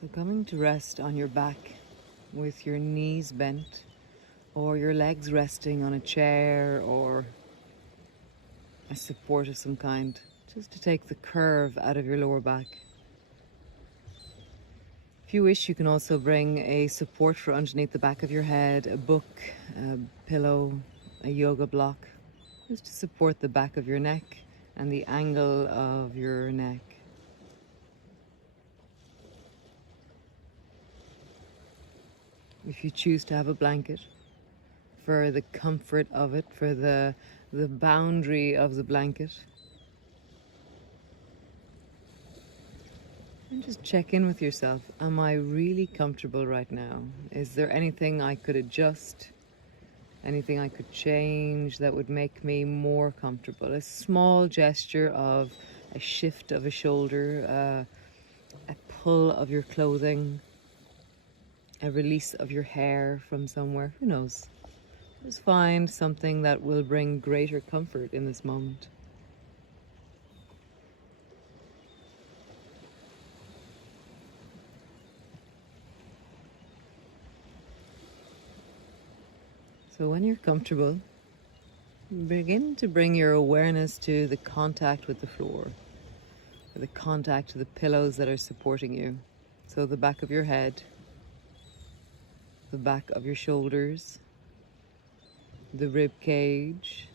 So coming to rest on your back with your knees bent or your legs resting on a chair or a support of some kind, just to take the curve out of your lower back. If you wish, you can also bring a support for underneath the back of your head, a book, a pillow, a yoga block, just to support the back of your neck and the angle of your neck. If you choose to have a blanket, for the comfort of it, for the boundary of the blanket. And just check in with yourself. Am I really comfortable right now? Is there anything I could adjust? Anything I could change that would make me more comfortable? A small gesture of a shift of a shoulder, a pull of your clothing, a release of your hair from somewhere. Who knows? Just find something that will bring greater comfort in this moment. So when you're comfortable, begin to bring your awareness to the contact with the floor, or the contact to the pillows that are supporting you. So the back of your head, the back of your shoulders, the rib cage.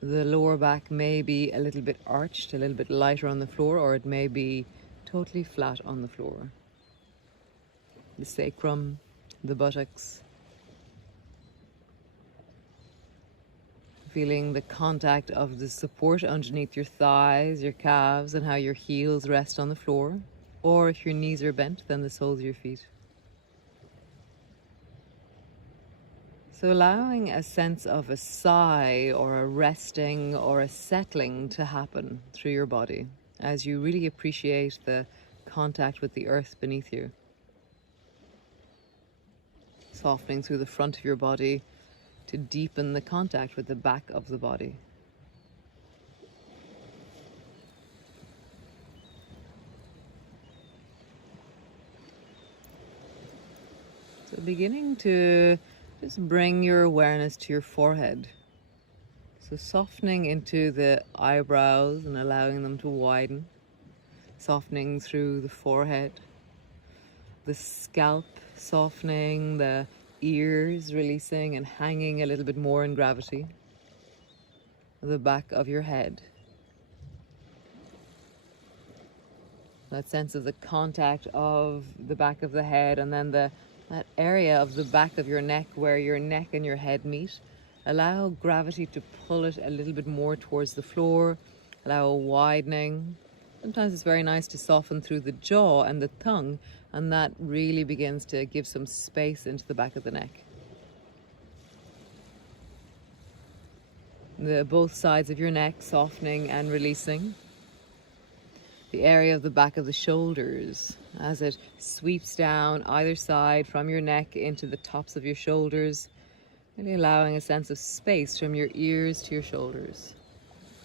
The lower back may be a little bit arched, a little bit lighter on the floor, or it may be totally flat on the floor. The sacrum, the buttocks. Feeling the contact of the support underneath your thighs, your calves, and how your heels rest on the floor. Or if your knees are bent, then the soles of your feet. So allowing a sense of a sigh or a resting or a settling to happen through your body as you really appreciate the contact with the earth beneath you. Softening through the front of your body to deepen the contact with the back of the body. So beginning to just bring your awareness to your forehead. So softening into the eyebrows and allowing them to widen. Softening through the forehead. The scalp softening, the ears releasing and hanging a little bit more in gravity. The back of your head. That sense of the contact of the back of the head, and then that area of the back of your neck where your neck and your head meet. Allow gravity to pull it a little bit more towards the floor. Allow a widening. Sometimes it's very nice to soften through the jaw and the tongue, and that really begins to give some space into the back of the neck. Both sides of your neck softening and releasing. The area of the back of the shoulders as it sweeps down either side from your neck into the tops of your shoulders, really allowing a sense of space from your ears to your shoulders,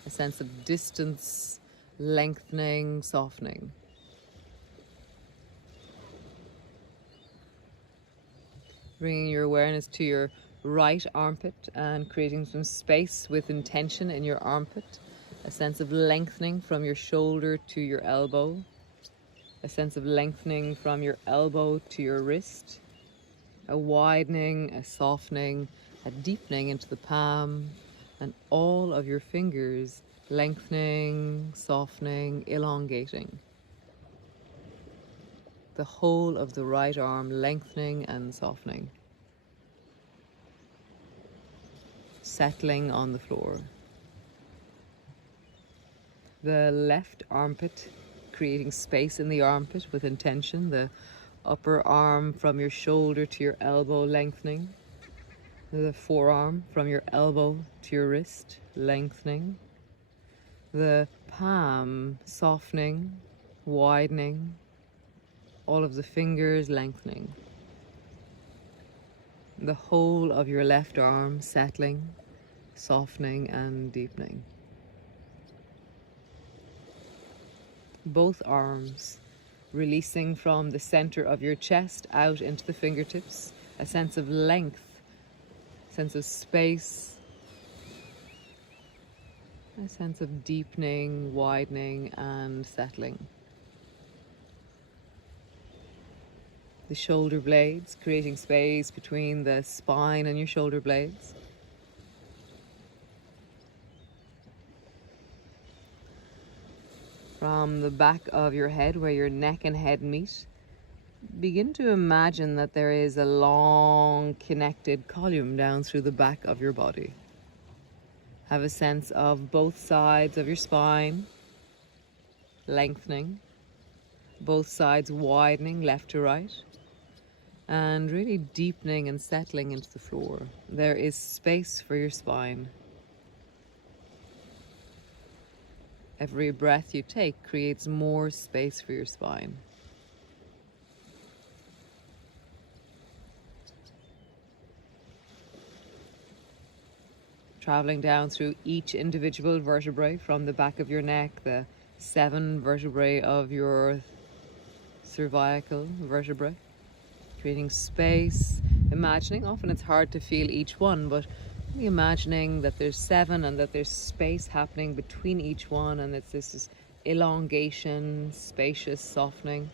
a sense of distance, lengthening, softening. Bringing your awareness to your right armpit and creating some space with intention in your armpit. A sense of lengthening from your shoulder to your elbow. A sense of lengthening from your elbow to your wrist. A widening, a softening, a deepening into the palm, and all of your fingers lengthening, softening, elongating. The whole of the right arm lengthening and softening. Settling on the floor. The left armpit, creating space in the armpit with intention. The upper arm from your shoulder to your elbow lengthening. The forearm from your elbow to your wrist lengthening. The palm softening, widening. All of the fingers lengthening. The whole of your left arm settling, softening and deepening. Both arms releasing from the center of your chest out into the fingertips, a sense of length, sense of space, a sense of deepening, widening, and settling. The shoulder blades, creating space between the spine and your shoulder blades. From the back of your head, where your neck and head meet, begin to imagine that there is a long connected column down through the back of your body. Have a sense of both sides of your spine lengthening, both sides widening left to right, and really deepening and settling into the floor. There is space for your spine. Every breath you take creates more space for your spine. Traveling down through each individual vertebrae from the back of your neck, the 7 vertebrae of your cervical vertebrae, creating space, imagining, often it's hard to feel each one, but imagining that there's 7 and that there's space happening between each one, and it's this elongation, spacious softening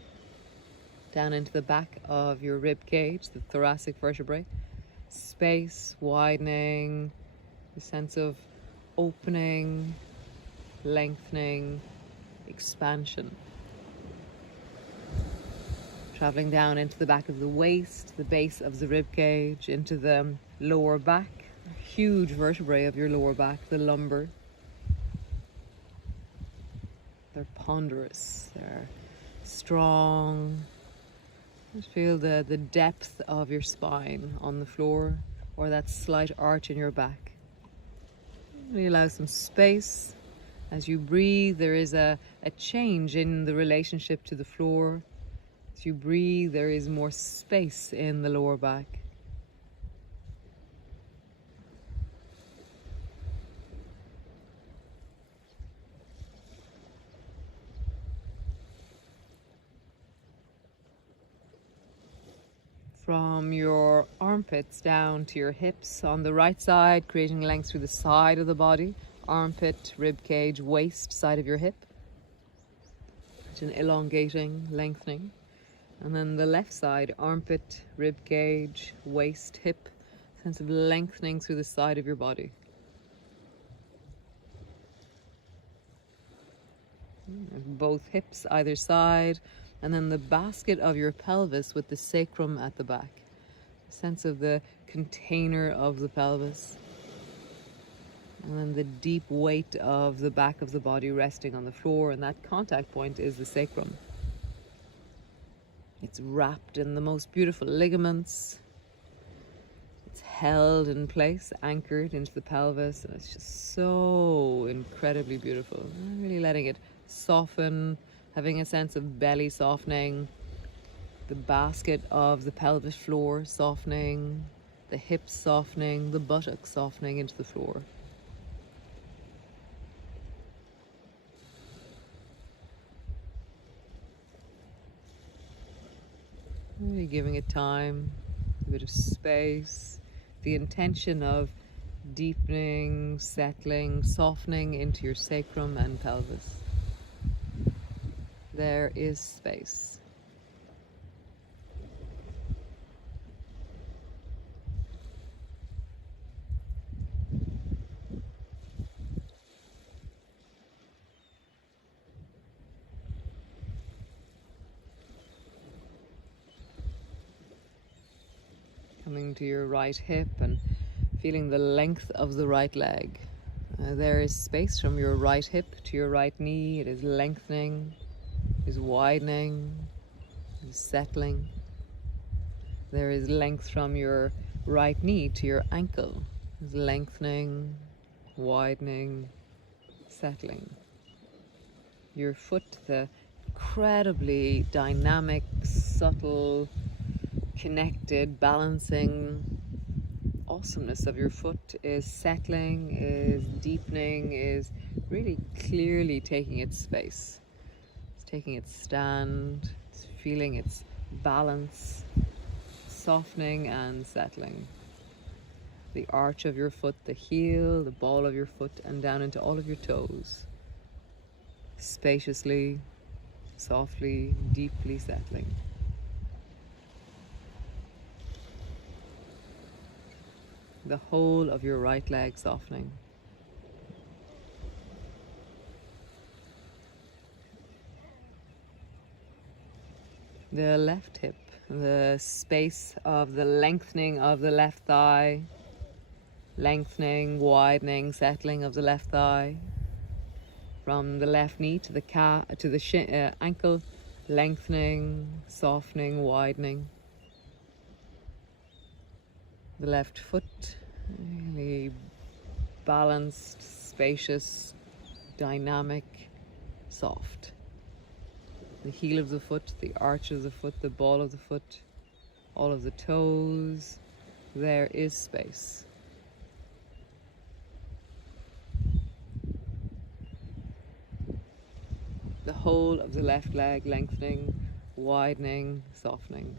down into the back of your rib cage, the thoracic vertebrae. Space, widening, the sense of opening, lengthening, expansion. Traveling down into the back of the waist, the base of the rib cage, into the lower back, huge vertebrae of your lower back, the lumbar. They're ponderous, they're strong. Just feel the depth of your spine on the floor, or that slight arch in your back. Really allow some space. As you breathe, there is a change in the relationship to the floor. As you breathe, there is more space in the lower back. From your armpits down to your hips on the right side, creating length through the side of the body, armpit, rib cage, waist, side of your hip. An elongating, lengthening. And then the left side, armpit, rib cage, waist, hip, sense of lengthening through the side of your body. Both hips either side, and then the basket of your pelvis with the sacrum at the back. A sense of the container of the pelvis. And then the deep weight of the back of the body resting on the floor, and that contact point is the sacrum. It's wrapped in the most beautiful ligaments. It's held in place, anchored into the pelvis, and it's just so incredibly beautiful. I'm really letting it soften, having a sense of belly softening, the basket of the pelvic floor softening, the hips softening, the buttocks softening into the floor. Really giving it time, a bit of space, the intention of deepening, settling, softening into your sacrum and pelvis. There is space. Coming to your right hip and feeling the length of the right leg. There is space from your right hip to your right knee. It is lengthening, it is widening, it is settling. There is length from your right knee to your ankle. It is lengthening, widening, settling. Your foot, the incredibly dynamic, subtle, connected, balancing awesomeness of your foot is settling, is deepening, is really clearly taking its space. It's taking its stand, it's feeling its balance, softening and settling. The arch of your foot, the heel, the ball of your foot, and down into all of your toes. Spaciously, softly, deeply settling. The whole of your right leg softening. The left hip, the space of the lengthening of the left thigh, lengthening, widening, settling of the left thigh, from the left knee to the calf, to the ankle, lengthening, softening, widening. The left foot, really balanced, spacious, dynamic, soft. The heel of the foot, the arch of the foot, the ball of the foot, all of the toes. There is space. The whole of the left leg lengthening, widening, softening.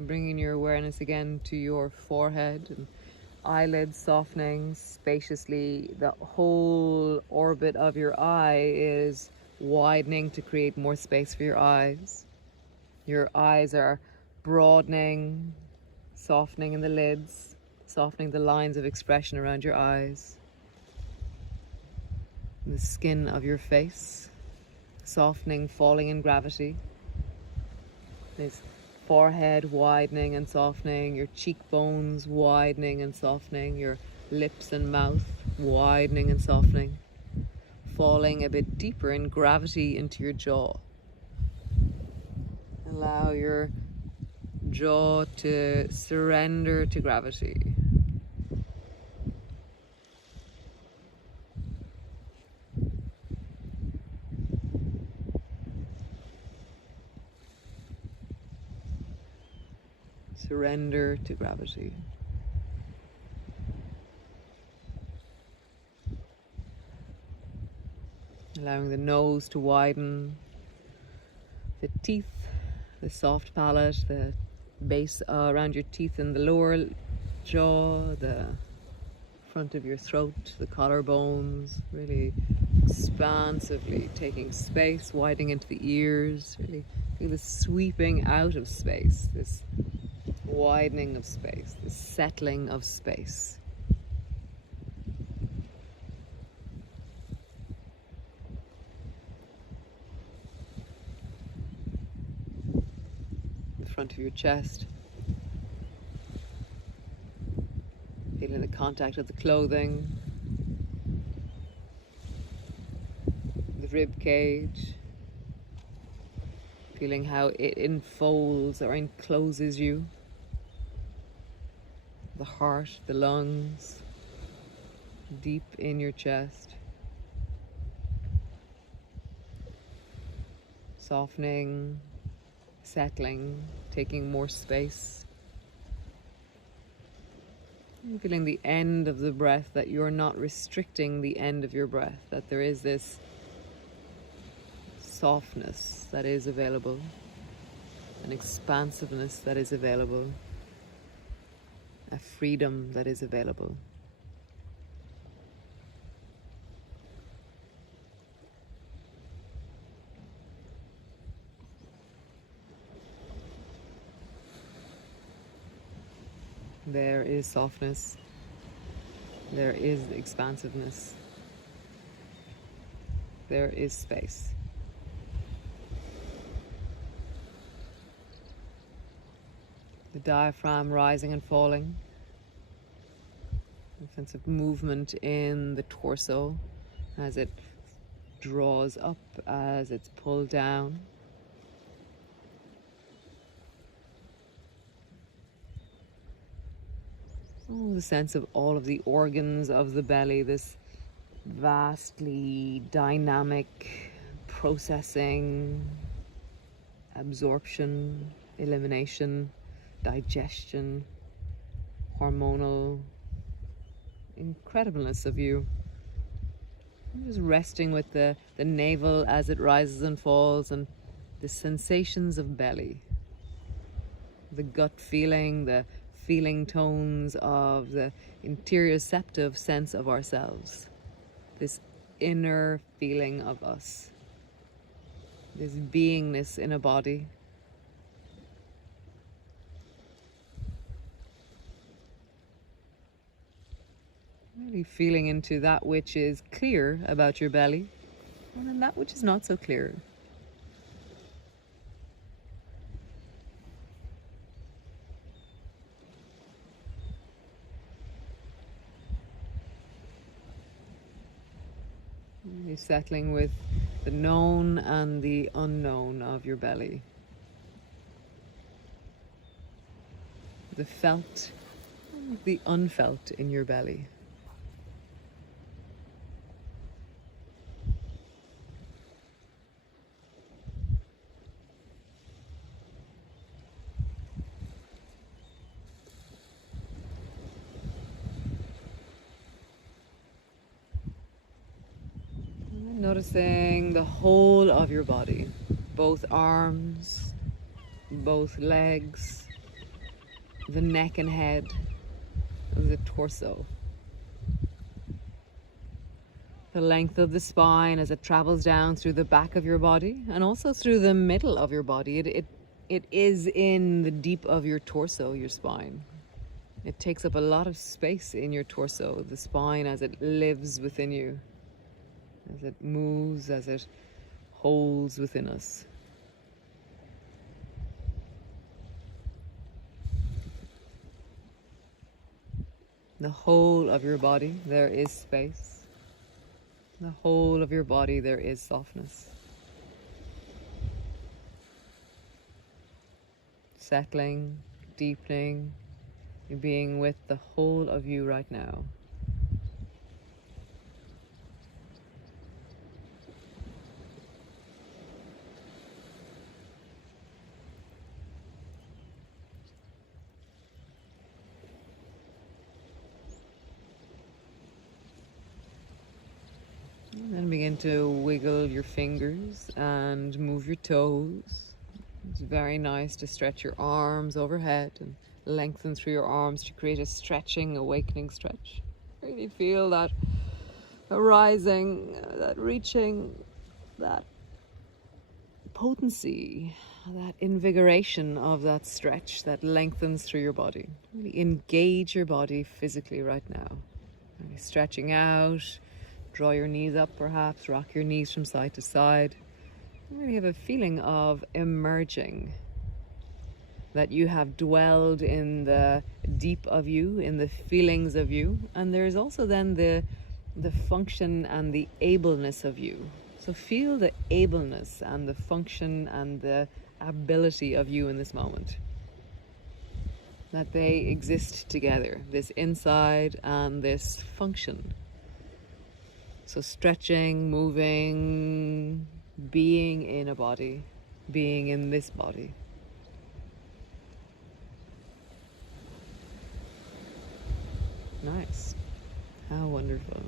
Bringing your awareness again to your forehead and eyelids softening spaciously. The whole orbit of your eye is widening to create more space for your eyes. Your eyes are broadening, softening in the lids, softening the lines of expression around your eyes. The skin of your face, softening, falling in gravity. This forehead widening and softening, your cheekbones widening and softening, your lips and mouth widening and softening, falling a bit deeper in gravity into your jaw. Allow your jaw to surrender to gravity. Surrender to gravity. Allowing the nose to widen, the teeth, the soft palate, the base around your teeth in the lower jaw, the front of your throat, the collarbones, really expansively taking space, widening into the ears, really feel the sweeping out of space, this widening of space, this settling of space. The front of your chest, feeling the contact of the clothing, the rib cage, feeling how it enfolds or encloses you. The heart, the lungs, deep in your chest. Softening, settling, taking more space. And feeling the end of the breath, that you're not restricting the end of your breath, that there is this softness that is available, an expansiveness that is available, a freedom that is available. There is softness. There is expansiveness. There is space. The diaphragm rising and falling. A sense of movement in the torso as it draws up, as it's pulled down. Oh, the sense of all of the organs of the belly, this vastly dynamic processing, absorption, elimination, digestion, hormonal incredibleness of you. Just resting with the navel as it rises and falls, and the sensations of belly, the gut feeling, the feeling tones of the interoceptive sense of ourselves, this inner feeling of us, this beingness in a body. Really feeling into that which is clear about your belly, and then that which is not so clear. You're settling with the known and the unknown of your belly. The felt and the unfelt in your belly. Noticing the whole of your body, both arms, both legs, the neck and head, the torso. The length of the spine as it travels down through the back of your body and also through the middle of your body. It is in the deep of your torso, your spine. It takes up a lot of space in your torso, the spine as it lives within you, as it moves, as it holds within us. The whole of your body, there is space. The whole of your body, there is softness. Settling, deepening, you're being with the whole of you right now. And then begin to wiggle your fingers and move your toes. It's very nice to stretch your arms overhead and lengthen through your arms to create a stretching, awakening stretch. Really feel that arising, that reaching, that potency, that invigoration of that stretch that lengthens through your body. Really engage your body physically right now. Really stretching out. Draw your knees up perhaps, rock your knees from side to side. You really have a feeling of emerging, that you have dwelled in the deep of you, in the feelings of you, and there is also then the function and the ableness of you. So feel the ableness and the function and the ability of you in this moment. That they exist together, this inside and this function. So stretching, moving, being in a body, being in this body. Nice. How wonderful.